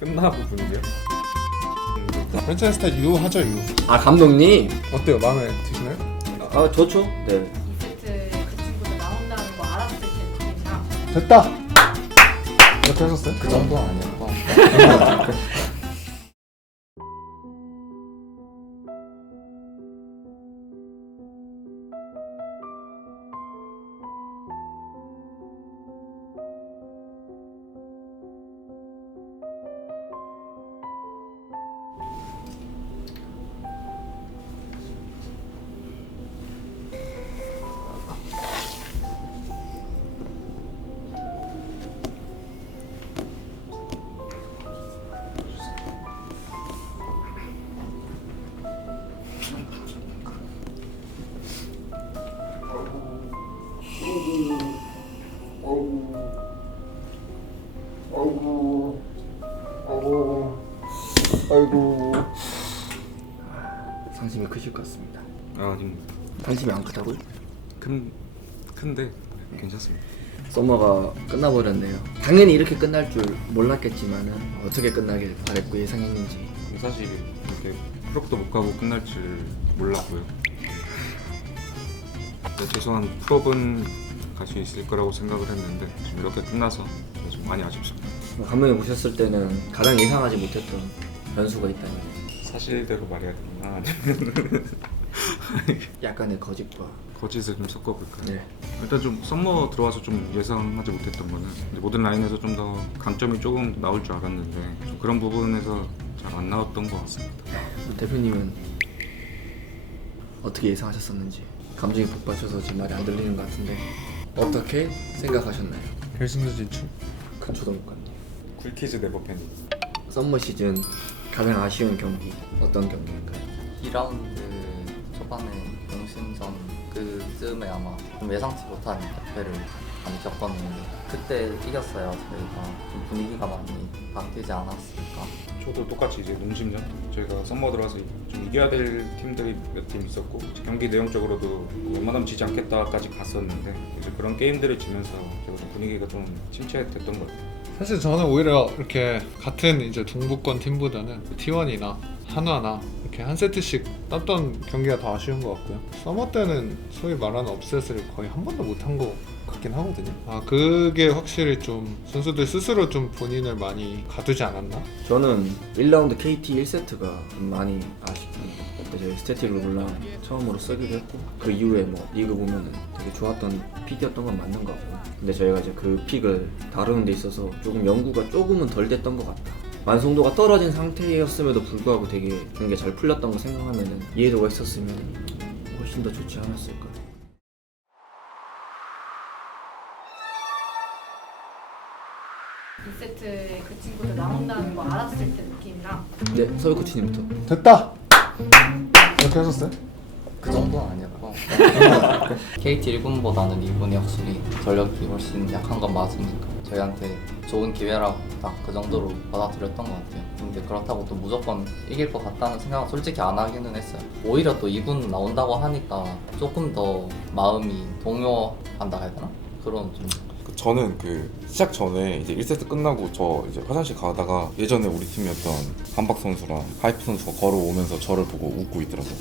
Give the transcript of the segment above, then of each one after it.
끝나고 분위기요? 프랜차이즈 유 하죠 유. 아 감독님? 어때요? 마음에 드시나요? 아 좋죠. 네. 2세트에 그 친구들 나온다는 거 알았을 때 느낌이랑 됐다. 이렇게 하셨어요? 그 정도 아니었고 아이고. 상심이 크실 것 같습니다. 아닙니다. 상심이 안 크다고요? 큰데 괜찮습니다. 썸머가 끝나버렸네요. 당연히 이렇게 끝날 줄 몰랐겠지만은 어떻게 끝나길 바랬고 예상했는지. 사실 이렇게 프로도 못 가고 끝날 줄 몰랐고요. 네, 최소한 프로는 갈 수 있을 거라고 생각을 했는데 지금 이렇게 끝나서 좀 많이 아쉽습니다. 감독님 오셨을 때는 가장 예상하지 못했던 변수가 있다면 사실대로 말해야 되나 아니면 약간의 거짓과 거짓을 좀 섞어볼까요? 네. 일단 좀 썸머 들어와서 좀 예상하지 못했던 거는 이제 모든 라인에서 좀 더 강점이 조금 나올 줄 알았는데 좀 그런 부분에서 잘 안 나왔던 것 같습니다. 대표님은 어떻게 예상하셨었는지 감정이 북받쳐서 지금 말이 안 들리는 것 같은데 어떻게 생각하셨나요? 결승전 진출. 큰 초등학교 쿨키즈 네버팬이 썸머 시즌 가장 아쉬운 경기 어떤 경기인가요? 2라운드 초반에 영신전 그쯤에 아마 좀 예상치 못한 대패를 많이 겪었는데 그때 이겼어야 저희가 좀 분위기가 많이 바뀌지 않았을까. 저도 똑같이 이제 농심전 저희가 썸머 들어와서 좀 이겨야 될 팀들이 몇 팀 있었고 경기 내용적으로도 웬만하면 지지 않겠다까지 갔었는데 이제 그런 게임들을 지면서 제가 좀 분위기가 좀 침체됐던 것 같아요. 사실 저는 오히려 이렇게 같은 이제 동부권 팀보다는 T1이나 한화나 이렇게 한 세트씩 땄던 경기가 더 아쉬운 것 같고요. 서머 때는 소위 말하는 업셋을 거의 한 번도 못 한 것 같긴 하거든요. 아 그게 확실히 좀 선수들 스스로 좀 본인을 많이 가두지 않았나? 저는 1라운드 KT 1세트가 많이 아쉽습니다. 그때 스태틱 룰라 처음으로 쓰기도 했고 그 이후에 뭐 리그 보면은 되게 좋았던 픽이었던 건 맞는 것 같고 근데 저희가 이제 그 픽을 다루는 데 있어서 조금 연구가 조금은 덜 됐던 것 같다. 완성도가 떨어진 상태였음에도 불구하고 되게 경기가 잘 풀렸던 거 생각하면은 이해도가 있었으면 훨씬 더 좋지 않았을까. 2세트에 그 친구들 나온다는 거 알았을 때 느낌이랑 네, 서울 코치님부터. 됐다. 이렇게 하셨어요? 그 정도는 아니었고 KT 1군보다는 2군이 확실히 전력이 훨씬 약한 건 맞으니까 저희한테 좋은 기회라고 딱 그 정도로 받아들였던 것 같아요. 근데 그렇다고 또 무조건 이길 것 같다는 생각은 솔직히 안 하기는 했어요. 오히려 또 2군 나온다고 하니까 조금 더 마음이 동요한다 해야 되나? 그런 좀 저는 그 시작 전에 이제 1세트 끝나고 저 이제 화장실 가다가 예전에 우리 팀이었던 한박 선수랑 하이프 선수가 걸어오면서 저를 보고 웃고 있더라고요.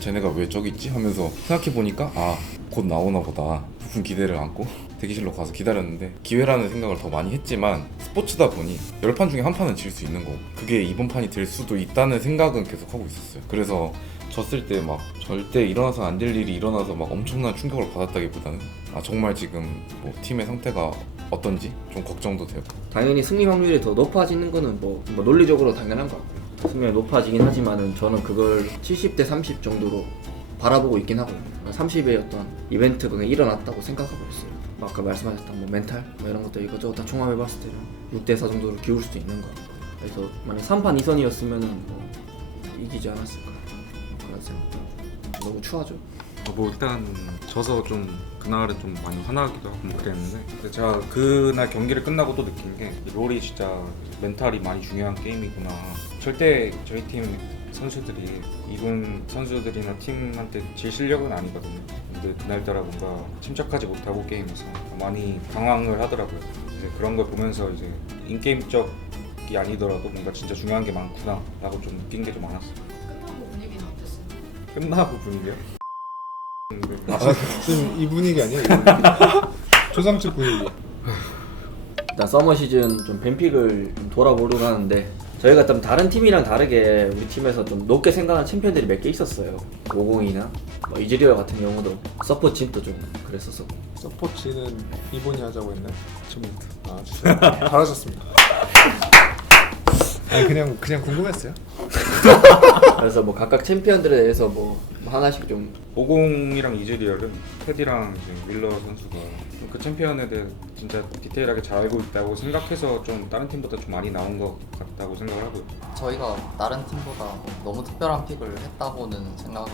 쟤네가 왜 저기 있지? 하면서 생각해 보니까 아, 곧 나오나 보다. 부푼 기대를 안고 대기실로 가서 기다렸는데 기회라는 생각을 더 많이 했지만 스포츠다 보니 10판 중에 한 판은 질 수 있는 거고 그게 이번 판이 될 수도 있다는 생각은 계속 하고 있었어요. 그래서 졌을 때 막 절대 일어나서 안 될 일이 일어나서 막 엄청난 충격을 받았다기보다는 아 정말 지금 뭐 팀의 상태가 어떤지 좀 걱정도 되고 당연히 승리 확률이 더 높아지는 거는 뭐 논리적으로 당연한 것 같고요. 승률이 높아지긴 하지만은 저는 그걸 70대 30 정도로 바라보고 있긴 하거든요. 30의 어떤 이벤트가 그냥 일어났다고 생각하고 있어요. 아까 말씀하셨던 뭐 멘탈 뭐 이런 것들 이것저것 다 종합해봤을 때는 6대 4 정도로 기울 수도 있는 것 같고 그래서 만약 3판 2선이었으면은 뭐 이기지 않았을까 그런 생각도 하고 너무 추하죠. 뭐 일단 져서 좀 그날은 좀 많이 화나기도 하고 뭐 그랬는데 근데 제가 그날 경기를 끝나고 또 느낀 게 롤이 진짜 멘탈이 많이 중요한 게임이구나. 절대 저희 팀 선수들이 2군 선수들이나 팀한테 질 실력은 아니거든요. 근데 그날따라 뭔가 침착하지 못하고 게임에서 많이 당황을 하더라고요. 이제 그런 걸 보면서 이제 인게임적 게 아니더라도 뭔가 진짜 중요한 게 많구나 라고 좀 느낀 게 좀 많았어요. 끝나고 분위기는 어땠어요? 끝나고 분위기요? 근데 지금 이 분위기 아니에요? 이 분위기? 조상집 분위기. 일단 서머 시즌 좀 뱀픽을 좀 돌아보려고 하는데 저희가 좀 다른 팀이랑 다르게 우리 팀에서 좀 높게 생각하는 챔피언들이 몇 개 있었어요. 50이나 뭐 이즈리얼 같은 경우도 서포트 진도 좀 그랬었어. 서포치는 이분이 하자고 했나요? 지금부터. 아 진짜 잘하셨습니다. 아니 그냥 궁금했어요. 그래서 뭐 각각 챔피언들에 대해서 뭐 하나씩 좀 50이랑 이즈리얼은 테디랑 이제 윌러 선수가 그 챔피언에 대해 진짜 디테일하게 잘 알고 있다고 생각해서 좀 다른 팀보다 좀 많이 나온 것 같다고 생각을 하고요. 저희가 다른 팀보다 너무 특별한 픽을 했다고는 생각을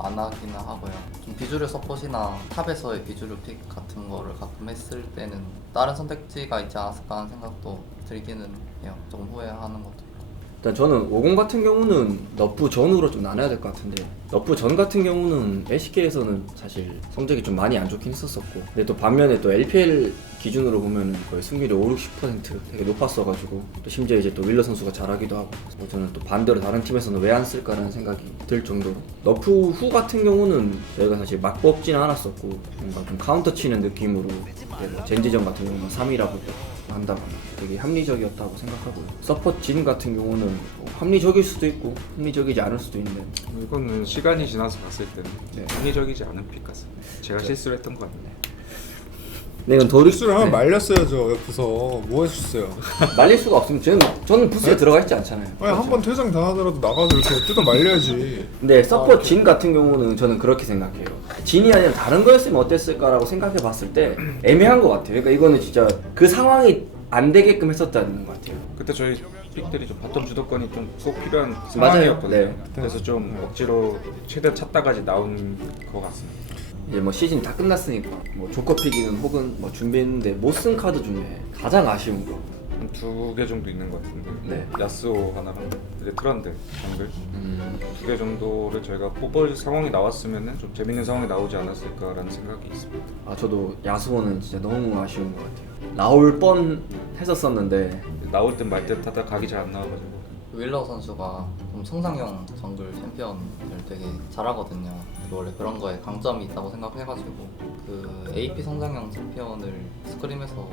안 하기는 하고요. 좀 비주류 서폿이나 탑에서의 비주류 픽 같은 거를 가끔 했을 때는 다른 선택지가 있지 않았을까 하는 생각도 들기는 해요. 조금 후회하는 것도. 일단 저는 50 같은 경우는 너프 전으로 좀 나눠야 될 것 같은데 너프 전 같은 경우는 LCK에서는 사실 성적이 좀 많이 안 좋긴 했었었고 근데 또 반면에 또 LPL 기준으로 보면 거의 승률이 5-60% 되게 높았어가지고 또 심지어 이제 또 윌러 선수가 잘하기도 하고 그래서 저는 또 반대로 다른 팀에서는 왜 안 쓸까라는 생각이 들 정도로 너프 후 같은 경우는 저희가 사실 막 뽑지는 않았었고 뭔가 좀 카운터 치는 느낌으로 뭐 젠지전 같은 경우는 3이라고 한다거나 되게 합리적이었다고 생각하고요. 서포트 진 같은 경우는 뭐 합리적일 수도 있고 합리적이지 않을 수도 있는데 이거는 시간이 지나서 봤을 때는 네. 합리적이지 않은 픽 같습니다. 제가 실수를 했던 것 같네요. 네, 이건 도리 부스를 하면 말렸어야죠. 옆에서 뭐 했었어요? 말릴 수가 없으면 저는 부스에 들어가 있지 않잖아요. 아니 한 번 퇴장 당하더라도 나가서 이렇게 뜯어 말려야지. 근데 서포트 진 같은 경우는 저는 그렇게 생각해요. 진이 아니라 다른 거였으면 어땠을까라고 생각해 봤을 때 애매한 것 같아요. 그러니까 이거는 진짜 그 상황이 안 되게끔 했었다는 것 같아요. 그때 저희 픽들이 좀 바텀 주도권이 좀 꼭 필요한 상황이었거든요. 네. 그래서 좀 억지로 최대한 찾다까지 나온 것 같습니다. 이제 뭐 시즌 다 끝났으니까 뭐 조커픽이든 혹은 뭐 준비했는데 못 쓴 카드 중에 가장 아쉬운 거. 한 2개 정도 있는 것 같은데 네. 야스오 하나랑 레트란드 정글 2개 정도를 저희가 뽑을 상황이 나왔으면 좀 재밌는 상황이 나오지 않았을까라는 생각이 있습니다. 아 저도 야스오는 진짜 너무 아쉬운 것 같아요. 나올 뻔 했었었는데 나올 듯 말 듯 하다 각이 잘 안 나와가지고 윌러 선수가 좀 성장형 정글 챔피언을 되게 잘하거든요. 원래 그런 거에 강점이 있다고 생각해가지고 그 AP 성장형 챔피언을 스크림에서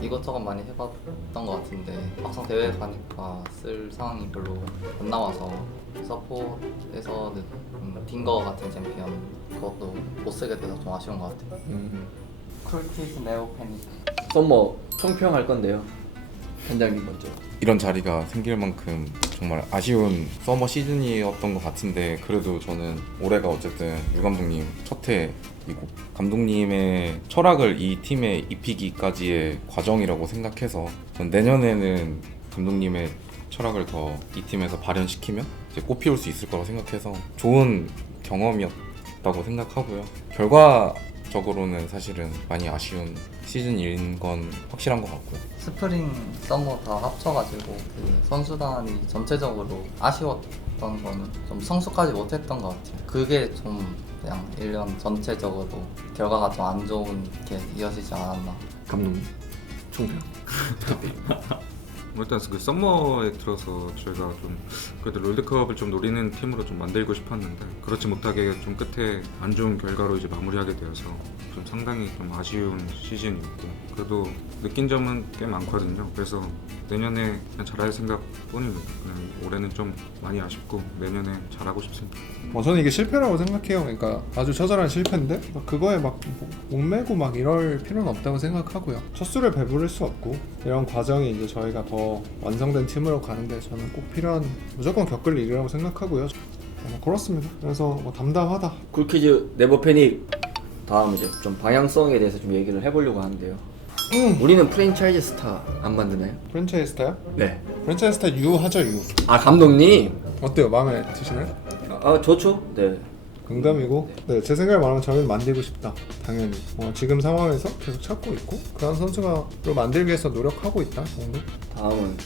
이것저것 많이 해봤던 것 같은데 막상 대회 가니까 쓸 상황이 별로 안 나와서 서폿에서는 딩거 같은 챔피언 그것도 못 쓰게 돼서 좀 아쉬운 것 같아요. 쿨키즈 네오 패닉 썸머 총평할 건데요. 현장님 먼저. 이런 자리가 생길 만큼 정말 아쉬운 서머 시즌이었던 것 같은데 그래도 저는 올해가 어쨌든 유 감독님 첫 해이고 감독님의 철학을 이 팀에 입히기까지의 과정이라고 생각해서 전 내년에는 감독님의 철학을 더 이 팀에서 발현시키면 이제 꽃피울 수 있을 거라고 생각해서 좋은 경험이었다고 생각하고요. 결과적으로는 사실은 많이 아쉬운 시즌인 건 확실한 것 같고요. 스프링, 서머 다 합쳐가지고 그 선수단이 전체적으로 아쉬웠던 거는 좀 성숙하지 못했던 것 같아요. 그게 좀 그냥 1년 전체적으로 결과가 좀 안 좋은 게 이어지지 않았나. 감독님 총평. 일단 그 썸머에 들어서 저희가 좀 그래도 롤드컵을 좀 노리는 팀으로 좀 만들고 싶었는데 그렇지 못하게 좀 끝에 안 좋은 결과로 이제 마무리하게 되어서 좀 상당히 좀 아쉬운 시즌이었고 그래도 느낀 점은 꽤 많거든요. 그래서 내년에 그냥 잘할 생각뿐입니다. 그냥 올해는 좀 많이 아쉽고 내년에 잘하고 싶습니다. 저는 이게 실패라고 생각해요. 그러니까 아주 처절한 실패인데 그거에 막 목매고 막 이럴 필요는 없다고 생각하고요. 첫 수를 배부를 수 없고 이런 과정이 이제 저희가 더 완성된 팀으로 가는데 저는 꼭 필요한 무조건 겪을 일이라고 생각하고요. 그렇습니다. 그래서 뭐 담담하다. 쿨키즈 네버 패닉. 다음 이제 좀 방향성에 대해서 좀 얘기를 해보려고 하는데요. 우리는 프랜차이즈 스타 안 만드나요? 프랜차이즈 스타요? 네. 프랜차이즈 스타 U 하죠 U. 아 감독님. 어때요? 마음에 드시나요? 아 좋죠. 네. 긍담이고 네, 제 생각을 말하면 저희는 만들고 싶다 당연히 지금 상황에서 계속 찾고 있고 그런 선수가 또 만들기 위해서 노력하고 있다 정도? 다음은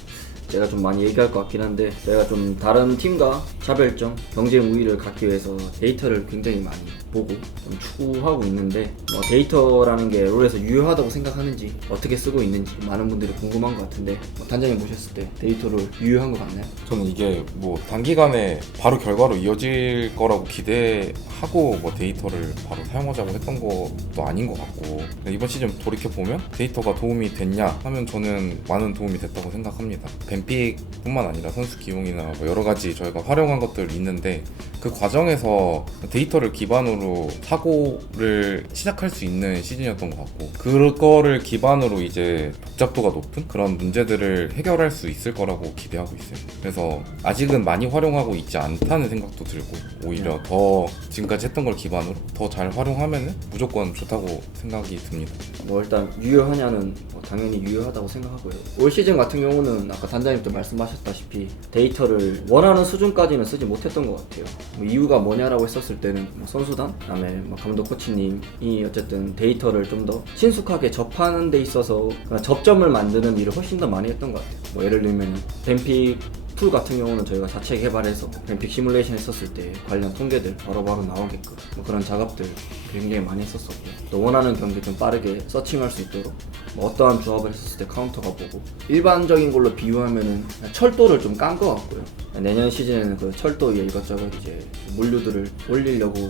제가 좀 많이 얘기할 것 같긴 한데 제가 좀 다른 팀과 차별점, 경쟁 우위를 갖기 위해서 데이터를 굉장히 많이 보고 좀 추구하고 있는데 뭐 데이터라는 게 롤에서 유효하다고 생각하는지 어떻게 쓰고 있는지 많은 분들이 궁금한 것 같은데 뭐 단장님 보셨을 때 데이터를 유효한 것 같나요? 저는 이게 뭐 단기간에 바로 결과로 이어질 거라고 기대하고 뭐 데이터를 바로 사용하자고 했던 것도 아닌 것 같고 이번 시즌 돌이켜보면 데이터가 도움이 됐냐 하면 저는 많은 도움이 됐다고 생각합니다. 뱀픽뿐만 아니라 선수 기용이나 뭐 여러 가지 저희가 활용한 것들 있는데 그 과정에서 데이터를 기반으로 사고를 시작할 수 있는 시즌이었던 것 같고 그거를 기반으로 이제 복잡도가 높은 그런 문제들을 해결할 수 있을 거라고 기대하고 있어요. 그래서 아직은 많이 활용하고 있지 않다는 생각도 들고 오히려 더 지금까지 했던 걸 기반으로 더 잘 활용하면 무조건 좋다고 생각이 듭니다. 뭐 일단 유효하냐는 뭐 당연히 유효하다고 생각하고요. 올 시즌 같은 경우는 아까 단장님도 말씀하셨다시피 데이터를 원하는 수준까지는 쓰지 못했던 것 같아요. 뭐 이유가 뭐냐라고 했었을 때는 뭐 선수단, 그다음에 뭐 감독 코치님이 어쨌든 데이터를 좀 더 친숙하게 접하는 데 있어서 접점을 만드는 일을 훨씬 더 많이 했던 것 같아요. 뭐 예를 들면 뱀픽 툴 같은 경우는 저희가 자체 개발해서 뱀픽 시뮬레이션 했었을 때 관련 통계들 바로바로 나오게끔 뭐 그런 작업들 굉장히 많이 했었었고 또 원하는 경기 좀 빠르게 서칭할 수 있도록 뭐 어떠한 조합을 했었을 때 카운터가 보고 일반적인 걸로 비유하면은 철도를 좀 깐 것 같고요. 내년 시즌에는 그 철도 위에 이것저것 이제 물류들을 올리려고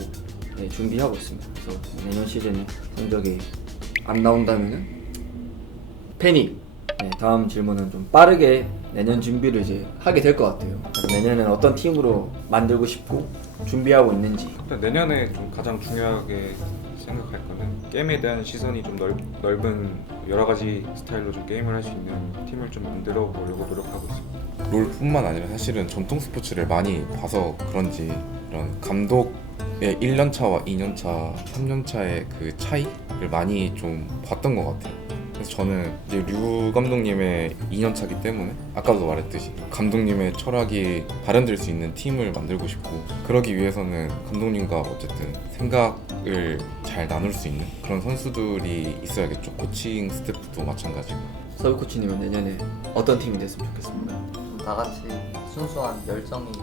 준비하고 있습니다. 그래서 내년 시즌에 성적이 안 나온다면은 패닉. 다음 질문은 좀 빠르게 내년 준비를 이제 하게 될 것 같아요. 그래서 내년에는 어떤 팀으로 만들고 싶고 준비하고 있는지. 일단 내년에 좀 가장 중요하게 생각할 거는 게임에 대한 시선이 좀 넓은 여러 가지 스타일로 좀 게임을 할 수 있는 팀을 좀 만들어 보려고 노력하고 있습니다. 롤뿐만 아니라 사실은 전통 스포츠를 많이 봐서 그런지 이런 감독의 1년차와 2년차, 3년차의 그 차이를 많이 좀 봤던 것 같아요. 그래서 저는 이제 류 감독님의 2년차기 때문에 아까도 말했듯이 감독님의 철학이 발현될 수 있는 팀을 만들고 싶고 그러기 위해서는 감독님과 어쨌든 생각을 잘 나눌 수 있는 그런 선수들이 있어야겠죠. 코칭 스태프도 마찬가지고. 서울 코치님은 내년에 어떤 팀이 됐으면 좋겠습니다. 다 같이 순수한 열정이 좀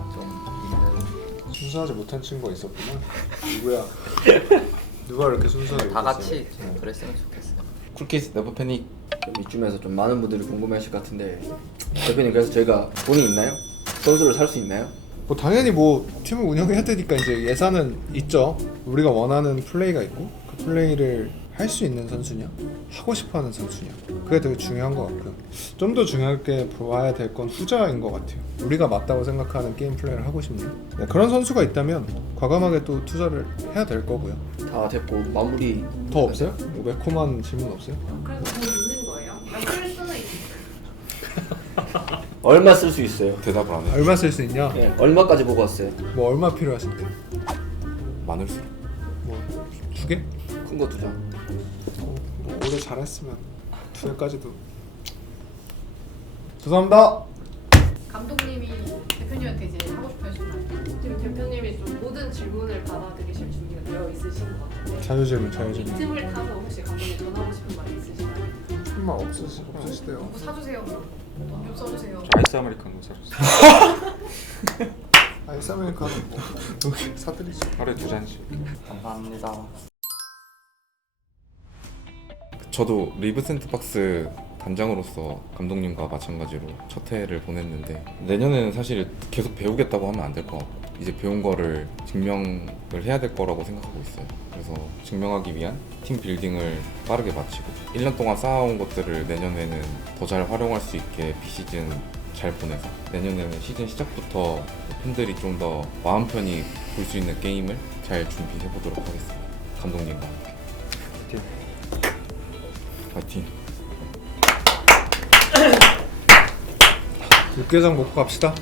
있는 순수하지 못한 친구가 있었구나. 누구야? 누가 이렇게 순수하지 다 못했어요? 같이 좀 그랬으면 좋겠어요. 쿨케이스 네버 패닉. 좀 이쯤에서 좀 많은 분들이 궁금해하실 것 같은데 대표님 그래서 저희가 돈이 있나요? 선수를 살 수 있나요? 뭐 당연히 뭐 팀을 운영해야 되니까 이제 예산은 있죠. 우리가 원하는 플레이가 있고 그 플레이를 할 수 있는 선수냐, 하고 싶어하는 선수냐, 그게 되게 중요한 것 같고요. 좀 더 중요하게 봐야 될 건 후자인 것 같아요. 우리가 맞다고 생각하는 게임 플레이를 하고 싶냐. 네, 그런 선수가 있다면 과감하게 또 투자를 해야 될 거고요. 다 됐고 마무리 더 없어요? 뭐 매콤한 질문 없어요? 그래도 돈 있는 거예요? 쓸 수는 있어요. 얼마 쓸 수 있어요? 대답을 안 해. 얼마 쓸 수 있냐? 네, 얼마까지 보고 왔어요? 뭐 얼마 필요하신데? 많을수록. 뭐 2개? 큰 거 2장. 뭐 올해 잘했으면 2개까지도. 죄송합니다. 감독님이 대표님한테 이제 하고 싶은 말씀. 지금 대표님이 좀 모든 질문을 받아들이실 준비가 되어 있으신 것 같은데 자유질문, 이 자유질문. 틈을 타서 혹시 감독님 전하고 싶은 말 있으신가요? 정말 없으시대요. 뭐 사주세요. 돈 좀 써주세요. 아이스 아메리카노 사줬어요. 아이스 아메리카노 뭐 사드리죠. 하루에 2잔씩. 감사합니다. 저도 리브 센터박스 단장으로서 감독님과 마찬가지로 첫 해를 보냈는데 내년에는 사실 계속 배우겠다고 하면 안 될 것 같고 이제 배운 거를 증명을 해야 될 거라고 생각하고 있어요. 그래서 증명하기 위한 팀 빌딩을 빠르게 마치고 1년 동안 쌓아온 것들을 내년에는 더 잘 활용할 수 있게 비시즌 잘 보내서 내년에는 시즌 시작부터 팬들이 좀 더 마음 편히 볼 수 있는 게임을 잘 준비해 보도록 하겠습니다. 감독님과 함께 파이팅. 육개장 먹고 갑시다.